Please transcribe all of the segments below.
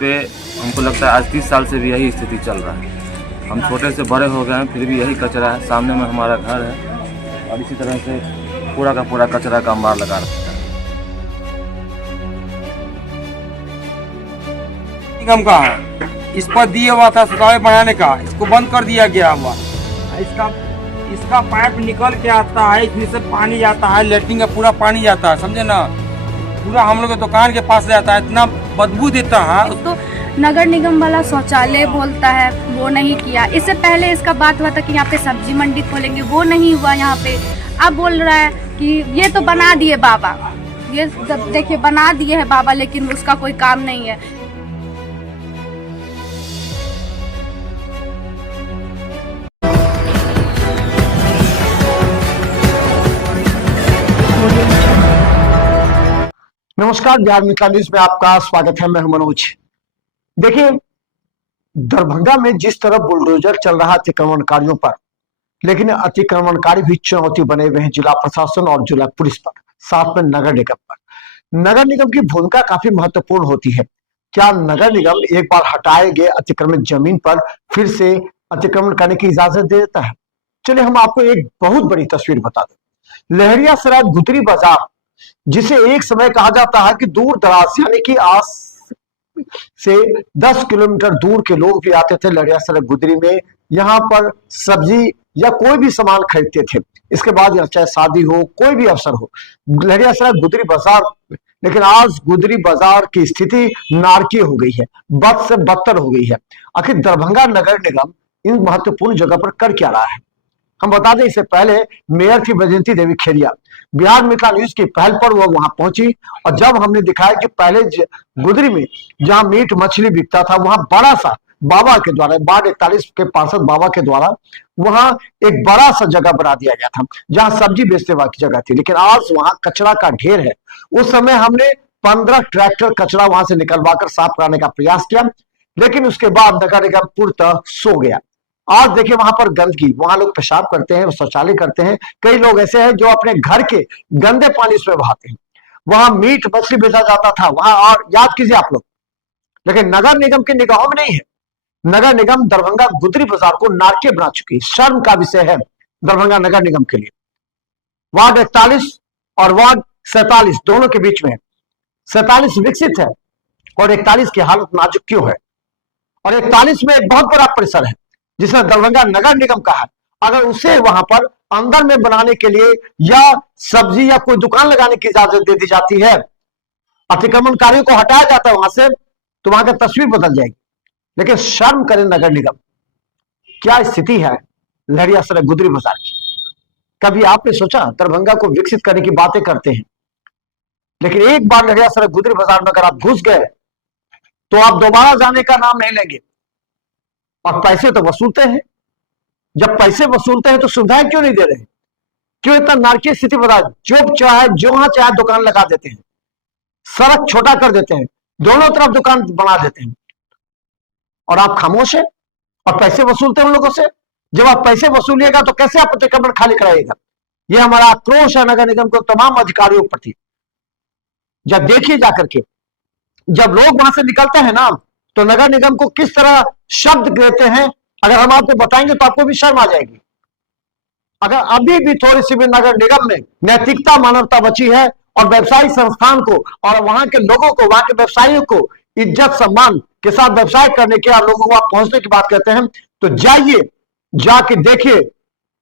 पे हमको लगता है आज 30 साल से भी यही स्थिति चल रहा है। हम छोटे से बड़े हो गए हैं, फिर भी यही कचरा है। सामने में हमारा घर है और इसी तरह से पूरा का पूरा कचरा का अंबार लगा रखा है। निगम का है, इस पर दिया हुआ था शौचालय बनाने का, इसको बंद कर दिया गया हुआ। इसका पाइप निकल के आता है, इसमें से पानी जाता है, लेटरिन का पूरा पानी जाता है, समझे ना, पूरा हम लोग के दुकान के पास जाता है, इतना बदबू देता है। तो नगर निगम वाला शौचालय बोलता है वो नहीं किया। इससे पहले इसका बात हुआ था कि यहाँ पे सब्जी मंडी खोलेंगे, वो नहीं हुआ यहाँ पे। अब बोल रहा है कि ये तो बना दिए बाबा, ये देखिए बना दिए है बाबा, लेकिन उसका कोई काम नहीं है। नमस्कार, बिहार मिथिला न्यूज में आपका स्वागत है। मैं हूं मनोज। देखिए, दरभंगा में जिस तरह बुलडोजर चल रहा अतिक्रमणकारियों पर, लेकिन अतिक्रमणकारी भी चुनौती बने हुए हैं जिला प्रशासन और जिला पुलिस पर, साथ में नगर निगम पर। नगर निगम की भूमिका काफी महत्वपूर्ण होती है। क्या नगर निगम एक बार हटाए गए अतिक्रमित जमीन पर फिर से अतिक्रमण करने की इजाजत दे देता है? चलिए हम आपको एक बहुत बड़ी तस्वीर बता दें। लहरियासराय गुदरी बाजार, जिसे एक समय कहा जाता है कि दूर दराज यानी कि आज से 10 किलोमीटर दूर के लोग भी आते थे लहरियासराय गुदरी में, यहाँ पर सब्जी या कोई भी सामान खरीदते थे। इसके बाद चाहे शादी हो, कोई भी अवसर हो, लहरियासराय गुदरी बाजार। लेकिन आज गुदरी बाजार की स्थिति नारकीय हो गई है, बद से बदतर हो गई है। आखिर दरभंगा नगर निगम इन महत्वपूर्ण जगह पर कर क्या रहा है? हम बता दें, इससे पहले मेयर थी वैजयंती देवी खेरिया। बिहार मिथिला न्यूज की पहल पर वो वहां पहुंची और जब हमने दिखाया कि पहले गुदरी में जहां मीट मछली बिकता था, वहां बड़ा सा बाबा के द्वारा, वार्ड 41 के पार्षद बाबा के द्वारा वहां एक बड़ा सा जगह बना दिया गया था जहां सब्जी बेचने वाली जगह थी। लेकिन आज वहां कचरा का ढेर है। उस समय हमने 15 ट्रैक्टर कचरा वहां से निकलवा कर साफ कराने का प्रयास किया, लेकिन उसके बाद नगर निगम पूर्णतः सो गया। आज देखिए वहां पर गंदगी, वहां लोग पेशाब करते हैं, शौचालय करते हैं। कई लोग ऐसे हैं जो अपने घर के गंदे पानी उसमें बहाते हैं। वहां मीट मछली बेचा जाता था वहां, और याद कीजिए आप लोग, लेकिन नगर निगम की निगाहों में नहीं है। नगर निगम दरभंगा गुदरी बाजार को नारकीय बना चुकी है। शर्म का विषय है दरभंगा नगर निगम के लिए। वार्ड 41 और वार्ड 47 दोनों के बीच में 47 विकसित है और 41 की हालत नाजुक क्यों है? और 41 में एक बहुत बड़ा परिसर है जिसे दरभंगा नगर निगम का है। अगर उसे वहां पर अंदर में बनाने के लिए या सब्जी या कोई दुकान लगाने की इजाजत दे दी जाती है, अतिक्रमणकारियों को हटाया जाता है वहां से, तो वहां की तस्वीर बदल जाएगी। लेकिन शर्म करें नगर निगम, क्या स्थिति है लहरियासराय गुदरी बाजार की? कभी आपने सोचा? दरभंगा को विकसित करने की बातें करते हैं, लेकिन एक बार लहरियासराय गुदरी बाजार में अगर आप घुस गए तो आप दोबारा जाने का नाम नहीं लेंगे। और पैसे तो वसूलते हैं। जब पैसे वसूलते हैं तो सुविधाएं क्यों नहीं दे रहे? क्यों इतना नारकीय स्थिति बता? जो चाहे जहां चाहे दुकान लगा देते हैं, सड़क छोटा कर देते हैं, दोनों तरफ दुकान बना देते हैं, और आप खामोश हैं और पैसे वसूलते हैं उन लोगों से। जब आप पैसे वसूलिएगा तो कैसे आप अतिक्रमण खाली कराइएगा? यह हमारा आक्रोश है नगर निगम को, तमाम अधिकारियों के प्रति। जब देखिए जाकर के, जब लोग वहां से निकलते हैं ना, तो नगर निगम को किस तरह शब्द देते हैं, अगर हम आपको बताएंगे तो आपको भी शर्म आ जाएगी। अगर अभी भी थोड़ी सी भी नगर निगम में नैतिकता, मानवता बची है और व्यवसायिक संस्थान को और वहां के लोगों को, वहां के व्यवसायियों को इज्जत सम्मान के साथ व्यवसाय करने के और लोगों को आप पहुंचने की बात कहते हैं, तो जाइए, जाके देखिए।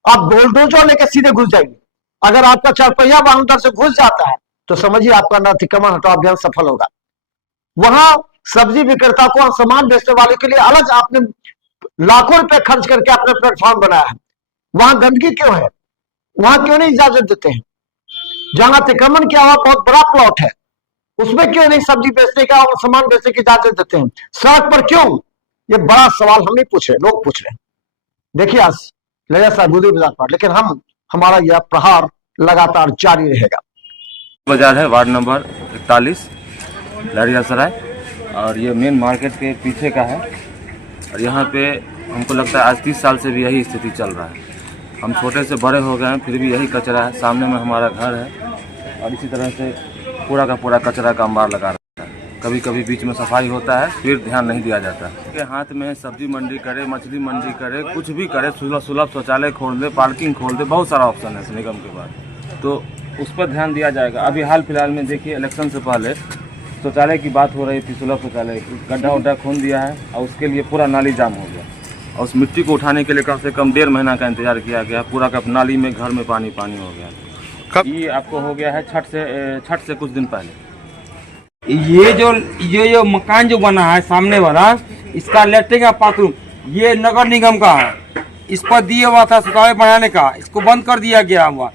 आप बुलडोजर लेकर सीधे घुस जाइए। अगर आपका चारपहिया वाहन उधर से घुस जाता है तो समझिए आपका अतिक्रमण हटाओ अभियान सफल होगा। वहां सब्जी विक्रेता को और सामान बेचने वाले के लिए अलग आपने लाखों रुपए खर्च करके अपने प्लेटफॉर्म बनाया है। वहां गंदगी क्यों है? वहां क्यों नहीं इजाजत देते हैं? जहां अतिक्रमण किया हुआ बहुत बड़ा प्लॉट है, उसमें क्यों नहीं सब्जी बेचने का और सामान बेचने की इजाजत देते हैं? सड़क पर क्यों? ये बड़ा सवाल हम नहीं पूछ रहे, लोग पूछ रहे हैं। देखिए आज लहरियासराय गुदरी बाजार पर, लेकिन हमारा यह प्रहार लगातार जारी रहेगा। बाजार है वार्ड नंबर 41 लहरियासराय, और ये मेन मार्केट के पीछे का है। और यहाँ पे हमको लगता है आज 30 साल से भी यही स्थिति चल रहा है। हम छोटे से बड़े हो गए हैं, फिर भी यही कचरा है। सामने में हमारा घर है और इसी तरह से पूरा का पूरा कचरा का अंबार लगा रखा है। कभी कभी बीच में सफाई होता है, फिर ध्यान नहीं दिया जाता। के हाथ में सब्जी मंडी करे, मछली मंडी करे, कुछ भी करे, सुलभ शौचालय खोल दे, पार्किंग खोल दे, बहुत सारा ऑप्शन है निगम के बाद, तो उस पर ध्यान दिया जाएगा। अभी हाल फिलहाल में देखिए, इलेक्शन से पहले शौचालय की बात हो रही थी, सुलभ शौचालय, गड्ढा उड्ढा खून दिया है और उसके लिए पूरा नाली जाम हो गया और उस मिट्टी को उठाने के लिए कम से कम 1.5 महीना का इंतजार किया गया, पूरा का नाली में घर में पानी पानी हो गया। ये आपको हो गया है छठ से कुछ दिन पहले। ये जो मकान जो बना है सामने वाला, इसका लेटरिन का बाथरूम ये नगर निगम का है। इस पर दिया हुआ था शौचालय बनाने का, इसको बंद कर दिया गया हुआ।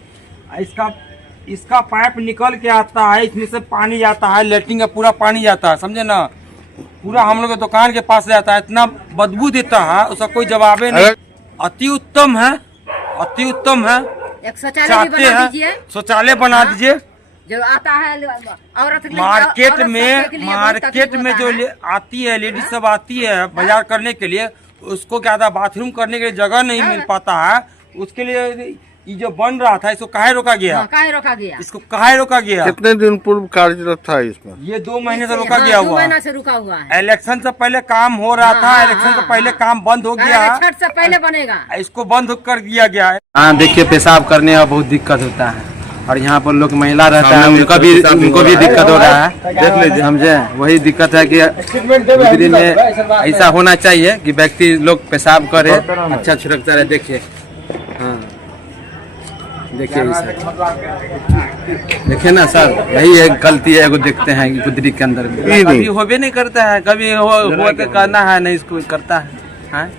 इसका पाइप निकल के आता है, इसमें से पानी जाता है, लेटरिन का पूरा पानी जाता है, समझे ना, पूरा हम लोग के दुकान के पास जाता है, इतना बदबू देता है, उसका कोई जवाब नहीं। अति उत्तम है, अति उत्तम है। एक शौचालय भी बना दीजिए, शौचालय बना दीजिए। जो आता है औरत मार्केट में जो आती है, लेडीज सब आती है बाजार करने के लिए, उसको क्या था, बाथरूम करने के लिए जगह नहीं मिल पाता है, उसके लिए ये जो बन रहा था, इसको काहे रोका गया? काहे रोका गया? इसको काहे रोका गया? कितने दिन पूर्व कार्यरत था इसमें? ये 2 महीने से रोका गया हुआ। 2 महीना से रुका हुआ है। इलेक्शन से पहले काम हो रहा था, इलेक्शन से पहले काम बंद हो गया, छठ से पहले बनेगा, इसको बंद कर दिया गया है। हाँ, देखिए पेशाब करने में बहुत दिक्कत होता है और यहाँ पर लोग महिला रहता है, उनको भी दिक्कत हो रहा है। देख लीजिए, समझे, वही दिक्कत है कि बिजली में ऐसा होना चाहिए कि व्यक्ति लोग पेशाब करे, अच्छा छिड़कता रहे। देखिए, हाँ देखिए देखिए ना सर, यही एक गलती है, देखते हैं गुदरी के अंदर में कभी होबे नहीं करता है, कभी हो के करना है नहीं, इसको करता है, हाँ?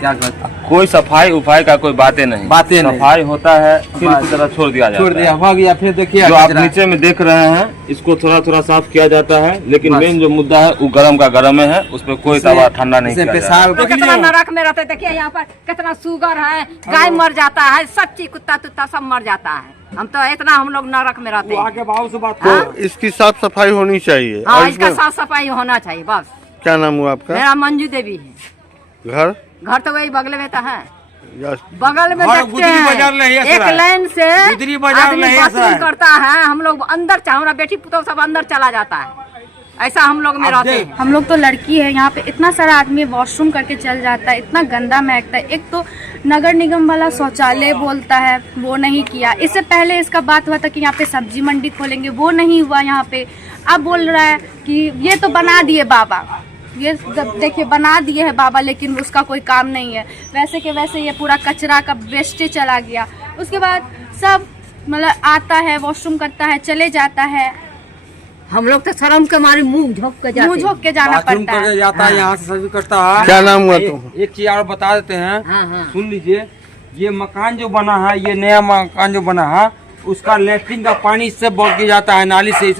क्या करता, कोई सफाई उफाई का कोई बातें नहीं, सफाई होता है फिर इस तरह छोड़ दिया जाता छोड़ दिया हो गया। फिर देखिए जो आप नीचे में देख रहे हैं, इसको थोड़ा थोड़ा साफ किया जाता है, लेकिन मेन जो मुद्दा है वो गरम का गरम है, उस पर कोई तवा ठंडा नहीं किया जाता। तो कितना नरक में रहते, देखिए यहाँ पर कितना शुगर है, गाय मर जाता है, सब चीज, कुत्ता तुत्ता सब मर जाता है। हम तो इतना हम लोग नरक में रहते हैं। आगे भाव से बात तो इसकी साफ सफाई होनी चाहिए। हाँ, इसका साफ सफाई होना चाहिए बस। क्या नाम हुआ आपका? मेरा मंजू देवी है। घर तो वही बगल में तो है, बगल में देखते हैं, एक लाइन से आदमी बाथरूम करता है, हम लोग अंदर, हमारा बेटी पुतौह सब अंदर चला जाता है, ऐसा हम लोग में रहते हैं। हम लोग तो लड़की है, यहाँ पे इतना सारा आदमी वॉशरूम करके चल जाता है, इतना गंदा महकता है। एक तो नगर निगम वाला शौचालय बोलता है, वो नहीं किया। इससे पहले इसका बात हुआ था कि यहाँ पे सब्जी मंडी खोलेंगे, वो नहीं हुआ यहाँ पे। अब बोल रहा है कि ये तो बना दिए बाबा, ये देखिए बना दिए है बाबा, लेकिन उसका कोई काम नहीं है। वैसे के वैसे ये पूरा कचरा का वेस्टेज चला गया। उसके बाद सब मतलब आता है, वॉशरूम करता है, चले जाता है। हम लोग तो शर्म के मारे मुंह झोंक के जाना पड़ता है। जाता है, यहाँ से सर्विस करता है। क्या नाम हुआ तुम? एक चीज और बता देते हैं, हाँ। सुन लीजिए, ये मकान जो बना है, ये नया मकान जो बना है, उसका लेटरिन का पानी इससे बह के जाता है नाली से।